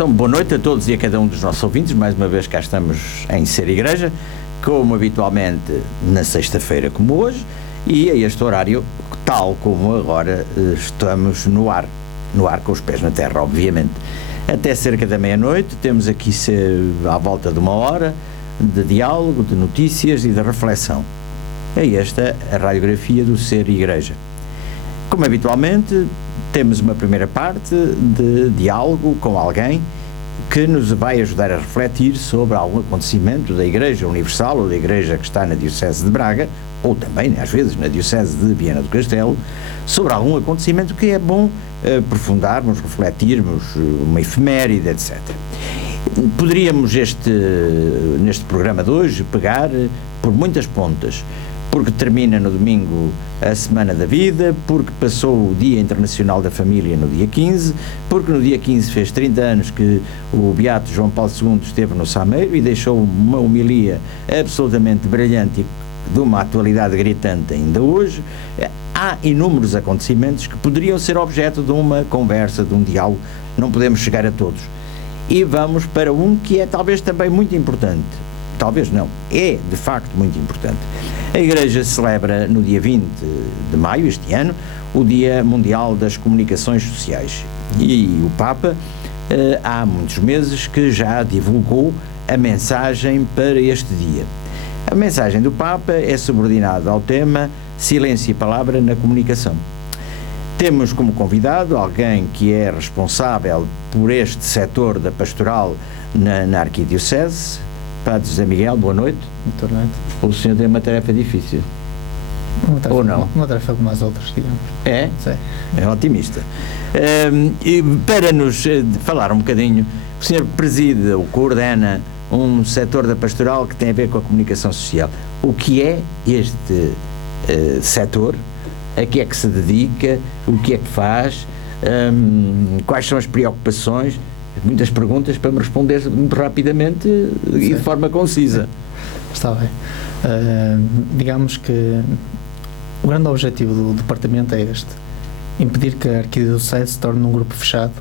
Então, boa noite a todos e a cada um dos nossos ouvintes. Mais uma vez cá estamos em Ser Igreja, como habitualmente na sexta-feira como hoje, e a este horário, tal como agora estamos no ar com os pés na terra, obviamente. Até cerca da meia-noite temos aqui à volta de uma hora de diálogo, de notícias e de reflexão. É esta a radiografia do Ser Igreja. Como habitualmente, temos uma primeira parte de diálogo com alguém que nos vai ajudar a refletir sobre algum acontecimento da Igreja Universal ou da Igreja que está na Diocese de Braga, ou também, às vezes, na Diocese de Viana do Castelo, sobre algum acontecimento que é bom aprofundarmos, refletirmos, uma efeméride, etc. Poderíamos, neste programa de hoje, pegar por muitas pontas, porque termina no domingo a Semana da Vida, porque passou o Dia Internacional da Família no dia 15, porque no dia 15 fez 30 anos que o Beato João Paulo II esteve no Sameiro e deixou uma homilia absolutamente brilhante e de uma atualidade gritante ainda hoje. Há inúmeros acontecimentos que poderiam ser objeto de uma conversa, de um diálogo, não podemos chegar a todos. E vamos para um que é talvez também muito importante. Talvez não, é de facto muito importante. A Igreja celebra no dia 20 de maio, este ano, o Dia Mundial das Comunicações Sociais. E o Papa, há muitos meses, que já divulgou a mensagem para este dia. A mensagem do Papa é subordinada ao tema Silêncio e Palavra na Comunicação. Temos como convidado alguém que é responsável por este setor da pastoral na Arquidiocese, Padre José Miguel. Boa noite. Boa noite. O senhor tem uma tarefa difícil. Ou não? Uma tarefa como as outras, digamos. É? Sim. É otimista. E para nos falar um bocadinho, o senhor preside ou coordena um setor da pastoral que tem a ver com a comunicação social. O que é este setor? A que é que se dedica? O que é que faz? Quais são as preocupações? Muitas perguntas para me responder muito rapidamente e de forma concisa. Está bem. Digamos que o grande objetivo do departamento é este: impedir que a Arquidiocese se torne um grupo fechado,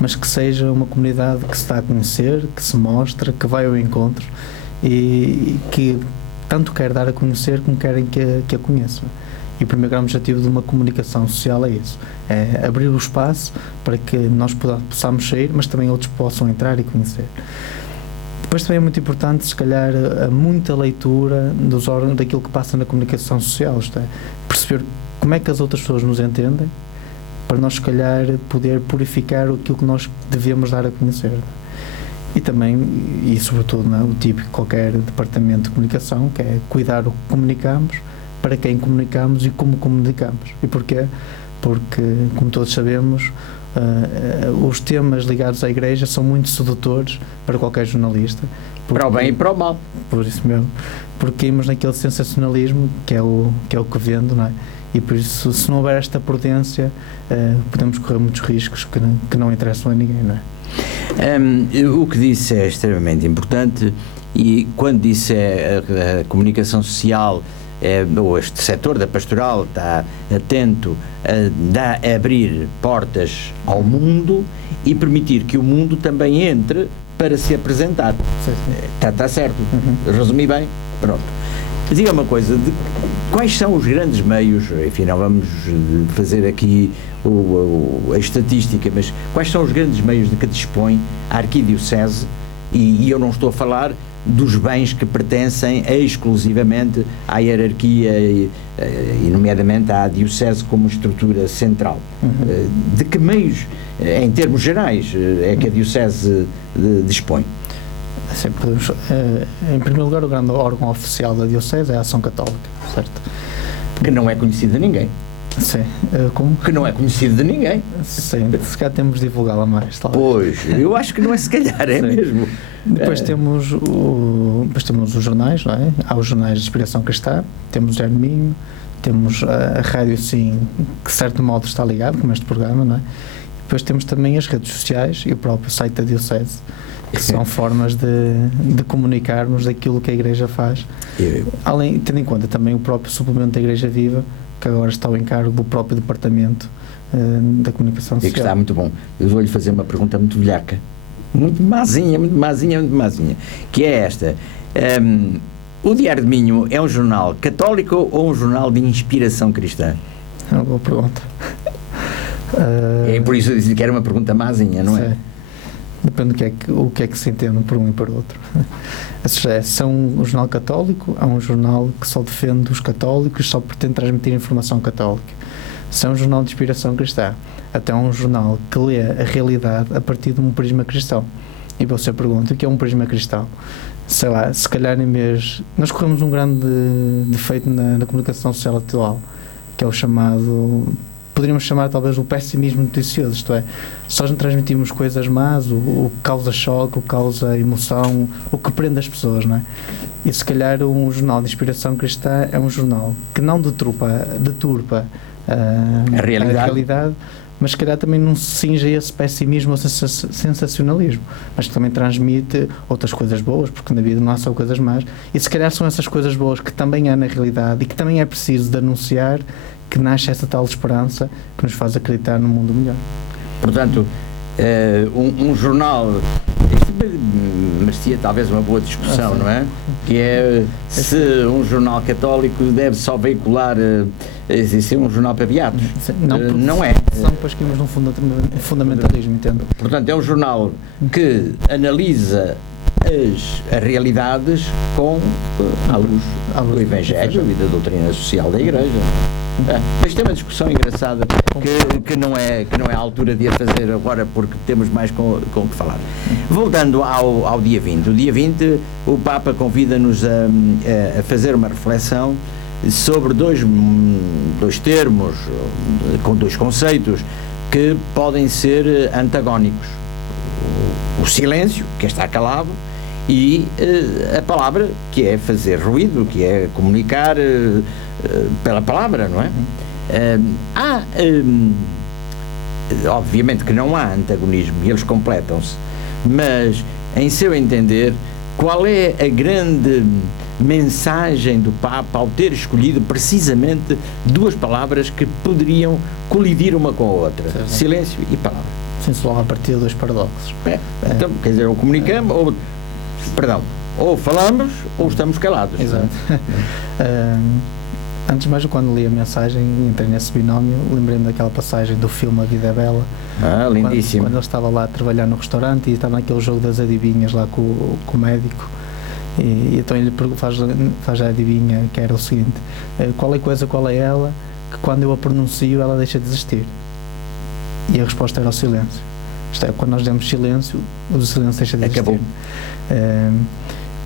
mas que seja uma comunidade que se está a conhecer, que se mostra, que vai ao encontro e que tanto quer dar a conhecer como querem que a conheçam. E o primeiro grande objetivo de uma comunicação social é isso: é abrir o espaço para que nós possamos sair, mas também outros possam entrar e conhecer. Depois também é muito importante, se calhar, muita leitura dos órgãos daquilo que passa na comunicação social, isto é, perceber como é que as outras pessoas nos entendem, para nós, se calhar, poder purificar aquilo que nós devemos dar a conhecer. E também, e sobretudo, o típico de qualquer departamento de comunicação, que é cuidar o que comunicamos, para quem comunicamos e como comunicamos. E porquê? Porque, como todos sabemos, os temas ligados à Igreja são muito sedutores para qualquer jornalista. Porque, para o bem e para o mal. Por isso mesmo. Porque íamos naquele sensacionalismo que é o que vende, não é? E por isso, se não houver esta prudência, podemos correr muitos riscos que não interessam a ninguém, não é? O que disse é extremamente importante, e quando disse a comunicação social, ou este setor da pastoral está atento a abrir portas ao mundo e permitir que o mundo também entre para se apresentar. Está certo? Resumi bem? Pronto. Diga uma coisa, quais são os grandes meios, enfim, não vamos fazer aqui a estatística, mas quais são os grandes meios de que dispõe a Arquidiocese, e eu não estou a falar dos bens que pertencem exclusivamente à hierarquia e nomeadamente à Diocese como estrutura central. De que meios, em termos gerais, é que a Diocese dispõe? Sim, em primeiro lugar, o grande órgão oficial da Diocese é a Ação Católica, certo? Que não é conhecido de ninguém. Sim. Como? Que não é conhecido de ninguém. Sim, se calhar temos de divulgá-la mais, talvez. Pois, eu acho que não é se calhar, é mesmo. Depois temos os jornais, não é? Há os jornais de Inspiração Cristã, temos o Germinho, temos a rádio, sim, que de certo modo está ligado com este programa, não é? Depois temos também as redes sociais e o próprio site da Diocese, que são formas de comunicarmos daquilo que a Igreja faz. Além, tendo em conta também o próprio suplemento da Igreja Viva, que agora está ao encargo do próprio departamento da comunicação social. E que está muito bom. Eu vou-lhe fazer uma pergunta muito velhaca. muito mazinha, que é esta. O Diário de Minho é um jornal católico ou um jornal de inspiração cristã? É uma boa pergunta. É por isso que eu disse que era uma pergunta mazinha, não é? Depende do que é que se entende por um e por outro. São um jornal católico, é um jornal que só defende os católicos, só pretende transmitir informação católica. Se é um jornal de inspiração cristã, até um jornal que lê a realidade a partir de um prisma cristão. E você pergunta o que é um prisma cristão? Sei lá, se calhar em vez... Nós corremos um grande defeito na comunicação social atual, que é o chamado... Poderíamos chamar talvez o pessimismo noticioso, isto é, só nos transmitimos coisas más, o que causa choque, o que causa emoção, o que prende as pessoas, não é? E se calhar um jornal de inspiração cristã é um jornal que não deturpa a realidade, mas se calhar também não se cinge a esse pessimismo ou sensacionalismo, mas que também transmite outras coisas boas, porque na vida não há só coisas más, e se calhar são essas coisas boas que também há na realidade e que também é preciso de anunciar, que nasce essa tal esperança que nos faz acreditar num mundo melhor. Portanto, um jornal, isto merecia talvez uma boa discussão, não é? Que é se um jornal católico deve só veicular, ser um jornal para beatos. Não é. São depois que íamos num fundamentalismo, entendo. Portanto, é um jornal que analisa as realidades à luz do Evangelho e da doutrina social da Igreja. Isto é uma discussão engraçada que não é a altura de a fazer agora, porque temos mais com o que falar. Voltando ao dia 20. O dia 20, o Papa convida-nos a fazer uma reflexão sobre dois termos, com dois conceitos que podem ser antagónicos. O silêncio, que é estar calado, e a palavra, que é fazer ruído, que é comunicar pela palavra, não é? Obviamente que não há antagonismo e eles completam-se, mas em seu entender, qual é a grande mensagem do Papa ao ter escolhido precisamente duas palavras que poderiam colidir uma com a outra? Silêncio e palavra. Sim, só a partir de dois paradoxos. Então, quer dizer, ou comunicamos, ou falamos, ou estamos calados. Exato. Antes de mais, quando li a mensagem, entrei nesse binómio, lembrei-me daquela passagem do filme A Vida é Bela. Lindíssimo. Quando ele estava lá a trabalhar no restaurante e estava naquele jogo das adivinhas lá com o médico. E então ele faz a adivinha, que era o seguinte: qual é ela, que quando eu a pronuncio ela deixa de existir? E a resposta era o silêncio. Isto é, quando nós demos silêncio, o silêncio deixa de existir. Acabou.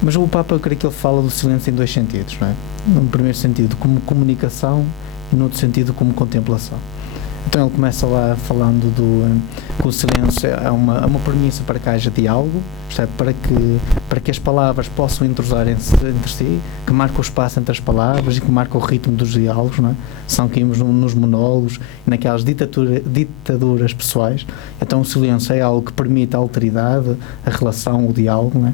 Mas o Papa, eu creio que ele fala do silêncio em dois sentidos, não é? No primeiro sentido como comunicação e no outro sentido como contemplação. Então ele começa lá falando que o silêncio é uma premissa para que haja diálogo, isto é, para que as palavras possam entrosar entre si, que marca o espaço entre as palavras e que marca o ritmo dos diálogos, não é? São que íamos nos monólogos e naquelas ditaduras pessoais. Então o silêncio é algo que permite a alteridade, a relação, o diálogo, não é?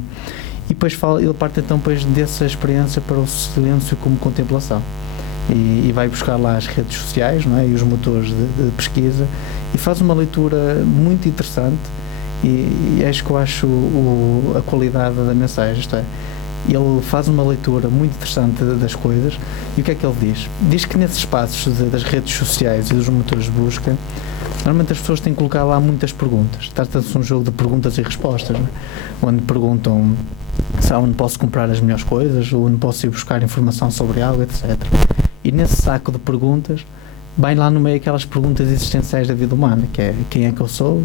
E depois ele parte então depois dessa experiência para o silêncio como contemplação. E vai buscar lá as redes sociais, não é? E os motores de pesquisa e faz uma leitura muito interessante e acho que eu acho a qualidade da mensagem, isto é, ele faz uma leitura muito interessante das coisas. E o que é que ele diz? Diz que nesses espaços das redes sociais e dos motores de busca, normalmente as pessoas têm que colocar lá muitas perguntas. Trata-se de um jogo de perguntas e respostas, não é? Onde perguntam onde posso comprar as melhores coisas, ou onde posso ir buscar informação sobre algo, etc. E nesse saco de perguntas, bem lá no meio aquelas perguntas existenciais da vida humana, que é: quem é que eu sou,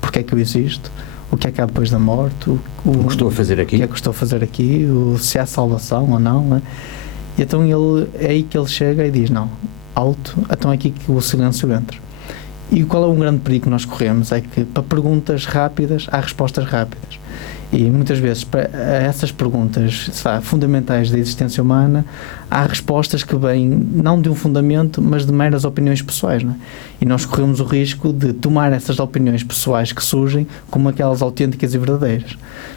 porque é que eu existo, o que é que há depois da morte, o que estou a fazer aqui, o que é que estou a fazer aqui, se há salvação ou não, não é? E então é aí que ele chega e diz: não, alto, então é aqui que o silêncio entra. E qual é um grande perigo que nós corremos? É que para perguntas rápidas há respostas rápidas. E muitas vezes para essas perguntas fundamentais da existência humana há respostas que vêm não de um fundamento, mas de meras opiniões pessoais, não é? E nós corremos o risco de tomar essas opiniões pessoais que surgem como aquelas autênticas e verdadeiras.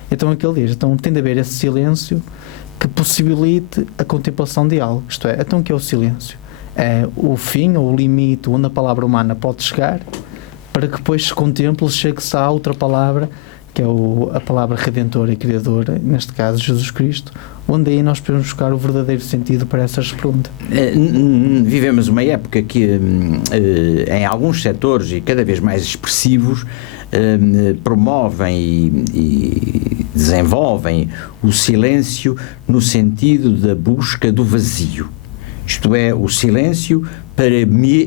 Então é que ele diz: então tem de haver esse silêncio que possibilite a contemplação de algo. Isto é, então o que é o silêncio? É o fim ou o limite onde a palavra humana pode chegar para que depois se contemple, chegue-se a outra palavra que é a palavra redentora e criadora, neste caso Jesus Cristo, onde aí nós podemos buscar o verdadeiro sentido para essas perguntas. Vivemos uma época que em alguns setores e cada vez mais expressivos promovem e desenvolvem o silêncio no sentido da busca do vazio. Isto é, o silêncio para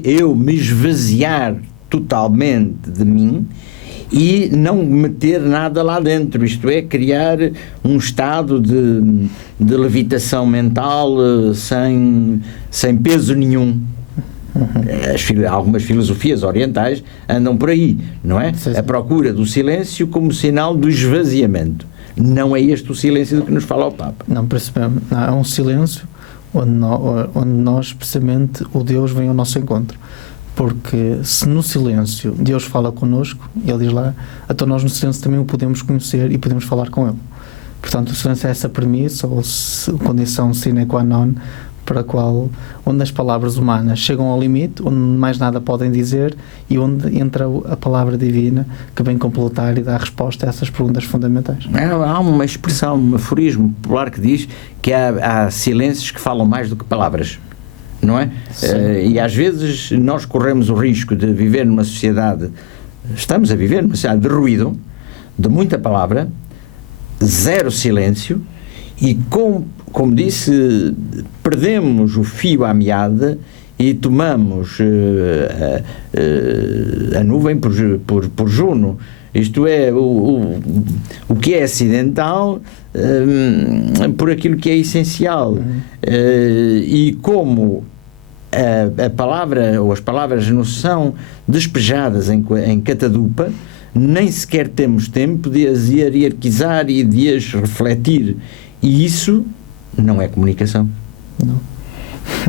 eu me esvaziar totalmente de mim e não meter nada lá dentro, isto é, criar um estado de levitação mental sem peso nenhum. Algumas filosofias orientais andam por aí, não é? Sim, sim. A procura do silêncio como sinal do esvaziamento. Não é este o silêncio do que nos fala o Papa. Não percebemos. Não, é um silêncio onde nós, precisamente, o Deus vem ao nosso encontro. Porque se no silêncio Deus fala connosco, Ele diz lá, então nós no silêncio também o podemos conhecer e podemos falar com Ele. Portanto, o silêncio é essa premissa ou condição sine qua non para a qual, onde as palavras humanas chegam ao limite, onde mais nada podem dizer e onde entra a palavra divina que vem completar e dar resposta a essas perguntas fundamentais. Há uma expressão, um aforismo popular que diz que há silêncios que falam mais do que palavras. Não é? E às vezes nós corremos o risco de viver numa sociedade, estamos a viver numa sociedade de ruído, de muita palavra, zero silêncio e, como disse, perdemos o fio à meada e tomamos a nuvem por Juno. Isto é, o que é acidental por aquilo que é essencial. E como a palavra ou as palavras não são despejadas em catadupa, nem sequer temos tempo de as hierarquizar e de as refletir. E isso não é comunicação. Não.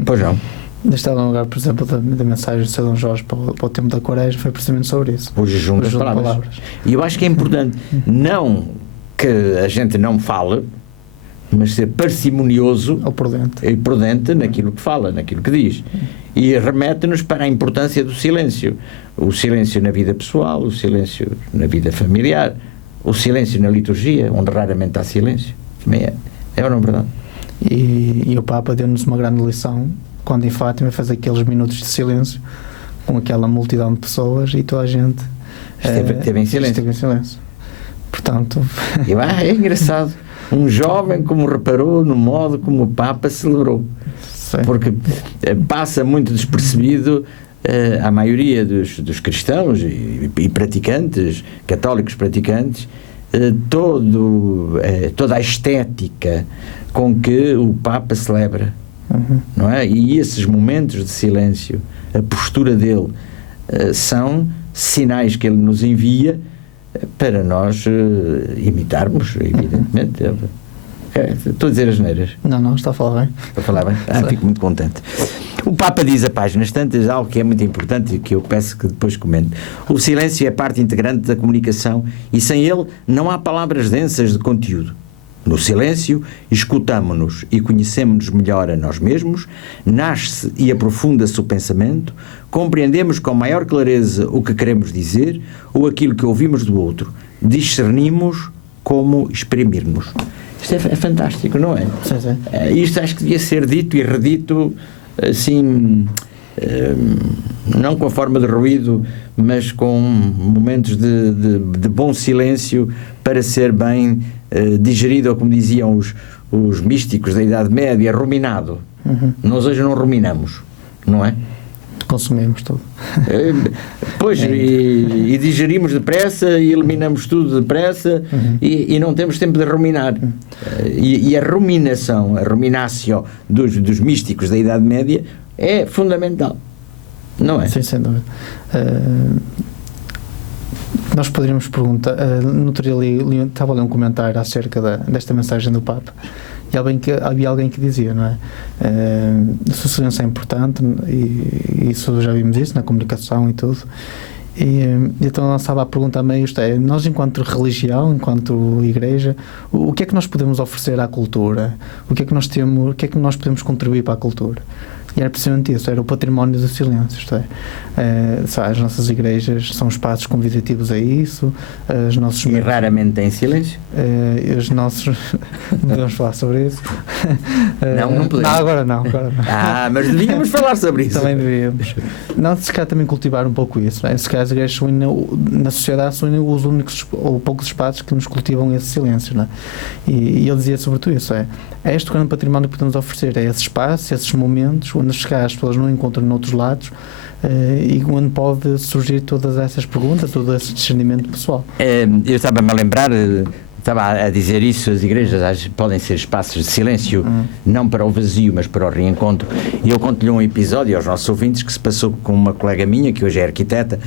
Pois não. Deste lugar, por exemplo, da mensagem de São Jorge para o tempo da Quaresma foi precisamente sobre isso. O jejum das palavras. E eu acho que é importante não que a gente não fale, mas ser parcimonioso e prudente naquilo que fala, naquilo que diz. E remete-nos para a importância do silêncio. O silêncio na vida pessoal, o silêncio na vida familiar, o silêncio na liturgia, onde raramente há silêncio. Também é ou não é verdade? E o Papa deu-nos uma grande lição quando em Fátima fez aqueles minutos de silêncio com aquela multidão de pessoas e toda a gente esteve em silêncio. Portanto... É engraçado. Um jovem, como reparou no modo como o Papa celebrou. Sim. Porque passa muito despercebido a maioria dos cristãos e praticantes, católicos praticantes, toda a estética com que o Papa celebra. Não é? E esses momentos de silêncio, a postura dele, são sinais que ele nos envia para nós imitarmos, evidentemente. Estou a dizer asneiras. Não, está a falar bem. Estou a falar bem? Fico muito contente. O Papa diz a páginas tantas algo que é muito importante e que eu peço que depois comente. O silêncio é parte integrante da comunicação e sem ele não há palavras densas de conteúdo. No silêncio, escutamo-nos e conhecemos-nos melhor a nós mesmos, nasce e aprofunda-se o pensamento, compreendemos com maior clareza o que queremos dizer ou aquilo que ouvimos do outro, discernimos como exprimirmos. Isto é fantástico, não é? Sim. Isto acho que devia ser dito e redito assim, não com a forma de ruído, mas com momentos de bom silêncio para ser bem digerido, ou como diziam os místicos da Idade Média, ruminado. Nós hoje não ruminamos, não é? Consumimos tudo. Pois, e digerimos depressa e eliminamos tudo depressa e não temos tempo de ruminar. E a ruminação, a ruminatio dos místicos da Idade Média é fundamental, não é? Sim, sem dúvida. Nós poderíamos perguntar, estava a ler um comentário acerca desta mensagem do Papa e havia alguém que dizia, não é? Se o silêncio é importante e isso já vimos isso na comunicação e tudo, e então lançava a pergunta a meio, nós enquanto religião, enquanto igreja, o que é que nós podemos oferecer à cultura? O que é que nós temos, o que é que nós podemos contribuir para a cultura? E era precisamente isso, era o património do silêncio, isto é, as nossas igrejas são espaços convidativos a isso, os nossos... E raramente tem silêncio? Os nossos... Não podemos falar sobre isso? Não podemos. Não, agora não. Mas devíamos falar sobre isso. Também devíamos. Não, se calhar também cultivar um pouco isso, não é? Se calhar as igrejas são, na sociedade são os únicos ou poucos espaços que nos cultivam esse silêncio, não é? E ele dizia sobretudo isso, é este grande património que podemos oferecer, é esse espaço, esses momentos onde as pessoas não encontram noutros lados, e onde pode surgir todas essas perguntas, todo esse discernimento pessoal. Eu estava-me a lembrar, estava a dizer isso, as igrejas podem ser espaços de silêncio, não para o vazio, mas para o reencontro. E eu conto-lhe um episódio aos nossos ouvintes que se passou com uma colega minha, que hoje é arquiteta,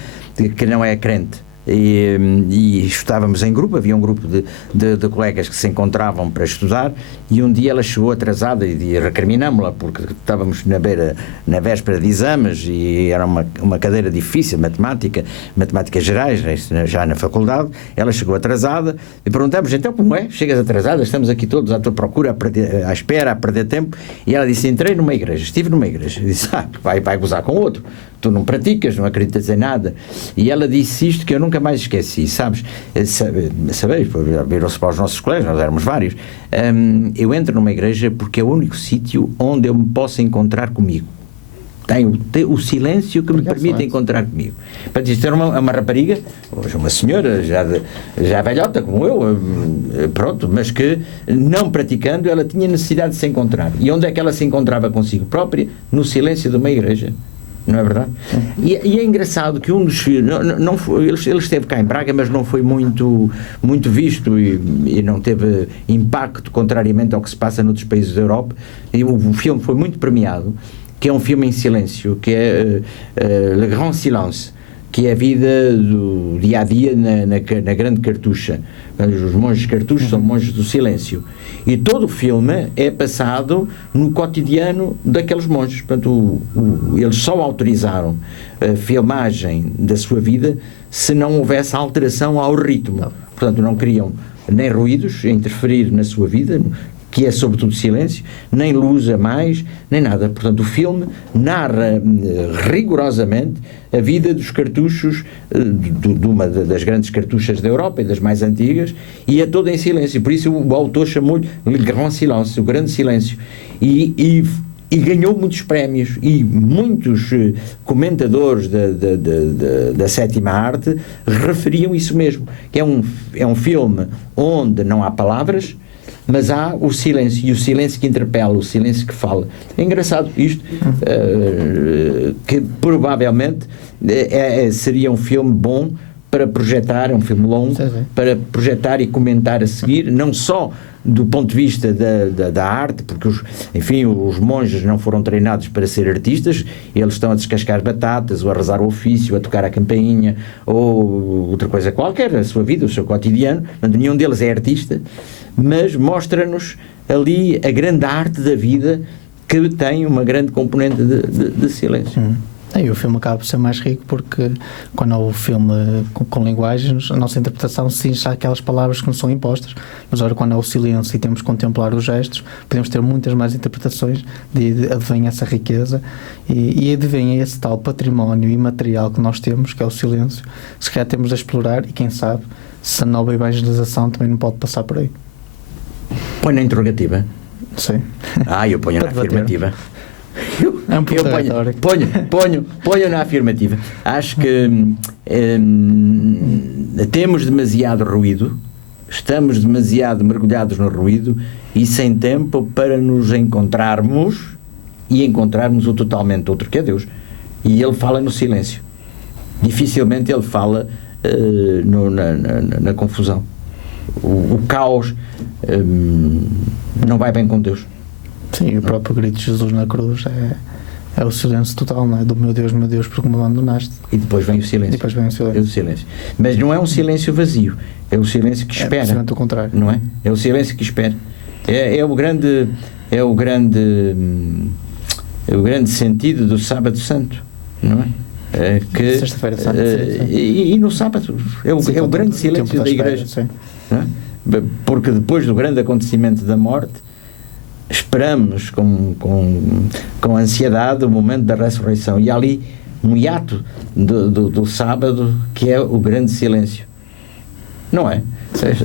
que não é crente. E estávamos em grupo, havia um grupo de colegas que se encontravam para estudar, e um dia ela chegou atrasada e recriminámo-la porque estávamos na véspera de exames e era uma cadeira difícil, matemáticas gerais, já na faculdade. Ela chegou atrasada e perguntamos: então como é? Chegas atrasada? Estamos aqui todos à tua procura, à espera, a perder tempo. E ela disse: estive numa igreja. Eu disse: vai gozar com outro, tu não praticas, não acreditas em nada. E ela disse isto que eu nunca mais esqueci, sabes, viram-se para os nossos colegas, nós éramos vários. Eu entro numa igreja porque é o único sítio onde eu me posso encontrar comigo. Tenho o silêncio que me permite encontrar comigo. Para dizer, era uma rapariga, hoje uma senhora, já velhota como eu, pronto, mas que, não praticando, ela tinha necessidade de se encontrar. E onde é que ela se encontrava consigo própria? No silêncio de uma igreja. Não é verdade? E é engraçado que um dos filhos, ele esteve cá em Braga, mas não foi muito visto e não teve impacto, contrariamente ao que se passa noutros países da Europa. E o filme foi muito premiado, que é um filme em silêncio, que é Le Grand Silence, que é a vida do dia-a-dia na Grande Cartucha. Os monges cartuchos são monges do silêncio. E todo o filme é passado no cotidiano daqueles monges. Portanto, eles só autorizaram a filmagem da sua vida se não houvesse alteração ao ritmo. Portanto, não queriam nem ruídos a interferir na sua vida, que é sobretudo silêncio, nem luz a mais, nem nada. Portanto, o filme narra rigorosamente a vida dos cartuchos, de uma das grandes cartuchas da Europa e das mais antigas, e é toda em silêncio. Por isso o autor chamou-lhe Le Grand Silence, o grande silêncio. E ganhou muitos prémios, e muitos comentadores da sétima arte referiam isso mesmo, que é um filme onde não há palavras, mas há o silêncio, e o silêncio que interpela, o silêncio que fala. É engraçado isto, que provavelmente seria um filme bom para projetar, um filme longo, para projetar e comentar a seguir, não só do ponto de vista da arte, porque os monges não foram treinados para ser artistas, eles estão a descascar batatas, ou a rezar o ofício, a tocar a campainha, ou outra coisa qualquer, a sua vida, o seu cotidiano. Nenhum deles é artista, mas mostra-nos ali a grande arte da vida, que tem uma grande componente de silêncio. E o filme acaba por ser mais rico porque, quando há o filme com linguagens, a nossa interpretação cinge aquelas palavras que nos são impostas, mas agora, quando há o silêncio e temos que contemplar os gestos, podemos ter muitas mais interpretações, advém essa riqueza e advém esse tal património imaterial que nós temos, que é o silêncio, que se calhar temos de explorar, e quem sabe se a nova evangelização também não pode passar por aí. Põe na interrogativa. Sim. Eu ponho na afirmativa. É um ponho na afirmativa. Acho que temos demasiado ruído, estamos demasiado mergulhados no ruído e sem tempo para nos encontrarmos e encontrarmos o totalmente outro, que é Deus. E Ele fala no silêncio. Dificilmente Ele fala na confusão. O caos não vai bem com Deus. Sim, o próprio grito de Jesus na cruz é o silêncio total, não é? Do meu Deus, porque me abandonaste. E depois vem o silêncio. É o silêncio. Mas não é um silêncio vazio, é o silêncio que espera. É o contrário. Não é? É o silêncio que espera. É o grande sentido do Sábado Santo, não é? Sexta-feira Santa. E no sábado é o grande silêncio da Igreja. Sim. Não é? Porque depois do grande acontecimento da morte, esperamos com ansiedade o momento da ressurreição, e há ali um hiato do sábado que é o grande silêncio, não é?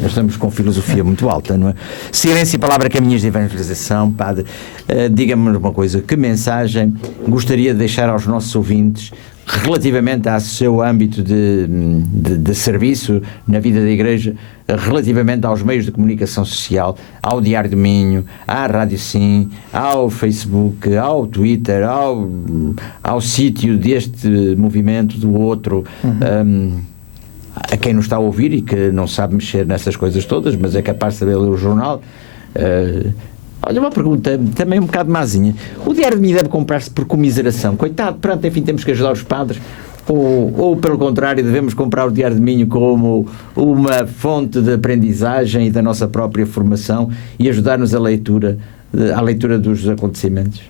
Estamos com filosofia muito alta, não é? Silêncio e palavra, caminhos de evangelização. Padre, diga-me uma coisa, que mensagem gostaria de deixar aos nossos ouvintes relativamente ao seu âmbito de serviço na vida da Igreja, relativamente aos meios de comunicação social, ao Diário do Minho, à Rádio Sim, ao Facebook, ao Twitter, ao sítio deste movimento, do outro, a quem nos está a ouvir e que não sabe mexer nessas coisas todas, mas é capaz de saber ler o jornal. Olha, uma pergunta também um bocado mazinha. O Diário de Minho deve comprar-se por comiseração? Coitado, pronto, enfim, temos que ajudar os padres. Ou pelo contrário, devemos comprar o Diário de Minho como uma fonte de aprendizagem e da nossa própria formação e ajudar-nos à leitura dos acontecimentos?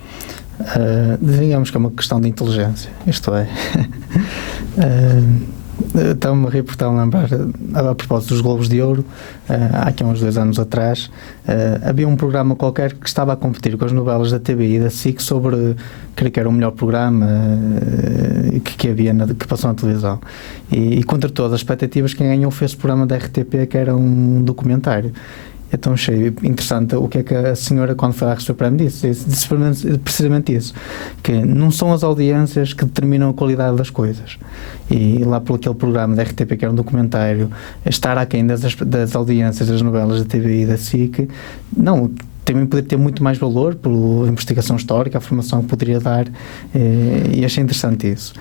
Digamos que é uma questão de inteligência, isto é. Estava-me a rir porque estava a lembrar, a propósito dos Globos de Ouro, há aqui uns 2 anos atrás, havia um programa qualquer que estava a competir com as novelas da TVI e da SIC sobre, creio que era o melhor programa que havia, que passou na televisão. E contra todas as expectativas, quem ganhou foi esse programa da RTP, que era um documentário. Então achei interessante o que é que a senhora, quando foi lá receber o prémio, disse precisamente isso, que não são as audiências que determinam a qualidade das coisas, e lá por aquele programa da RTP, que era um documentário, estar aquém das audiências das novelas da TV e da SIC, não, também poderia ter muito mais valor pela investigação histórica, a formação que poderia dar, e achei interessante isso.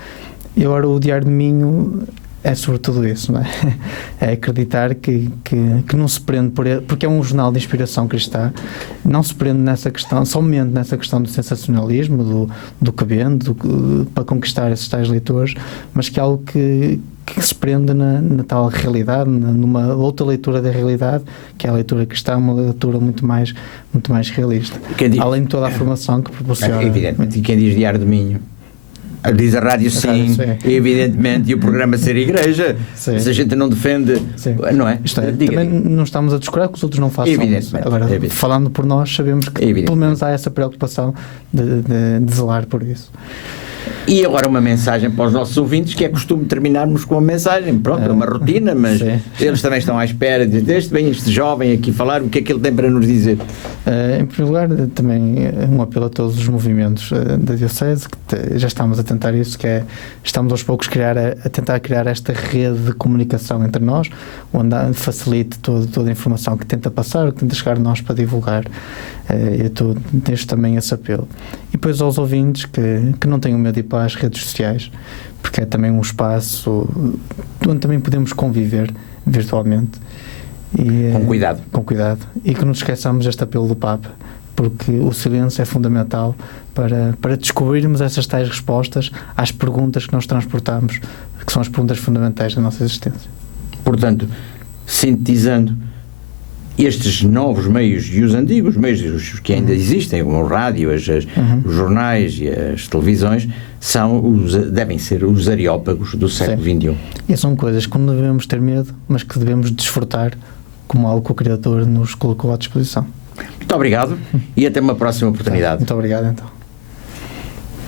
E agora o Diário de Minho é sobretudo isso, não é? É acreditar que não se prende porque é um jornal de inspiração cristã, não se prende nessa questão, somente nessa questão do sensacionalismo, do que vende, para conquistar esses tais leitores, mas que é algo que se prende na tal realidade, numa outra leitura da realidade, que é a leitura cristã, uma leitura muito mais realista. Além de toda a formação que proporciona. Evidentemente, e quem diz Diário de Minho diz a Rádio Sim, evidentemente, e o programa Ser Igreja. Sim. Se a gente não defende, não é? Isto é, também não estamos a descurar que os outros não façam isso. Agora, falando por nós, sabemos que pelo menos há essa preocupação de zelar por isso. E agora uma mensagem para os nossos ouvintes, que é costume terminarmos com uma mensagem, pronto, é uma rotina, mas eles também estão à espera de vem este jovem aqui falar, o que é que ele tem para nos dizer? Em primeiro lugar, também um apelo a todos os movimentos da Diocese, que já estamos a tentar isso, que é, estamos aos poucos a tentar criar esta rede de comunicação entre nós, onde facilite toda a informação que tenta passar, que tenta chegar a nós para divulgar. Eu deixo também esse apelo. E depois aos ouvintes que não tenham medo de ir para as redes sociais, porque é também um espaço onde também podemos conviver virtualmente. E, com cuidado. E que não esqueçamos deste apelo do Papa, porque o silêncio é fundamental para descobrirmos essas tais respostas às perguntas que nós transportamos, que são as perguntas fundamentais da nossa existência. Portanto, sintetizando, estes novos meios e os antigos meios que ainda existem, como o rádio, os jornais e as televisões, devem ser os areópagos do século XXI. E são coisas que não devemos ter medo, mas que devemos desfrutar como algo que o Criador nos colocou à disposição. Muito obrigado e até uma próxima oportunidade. Muito obrigado, então.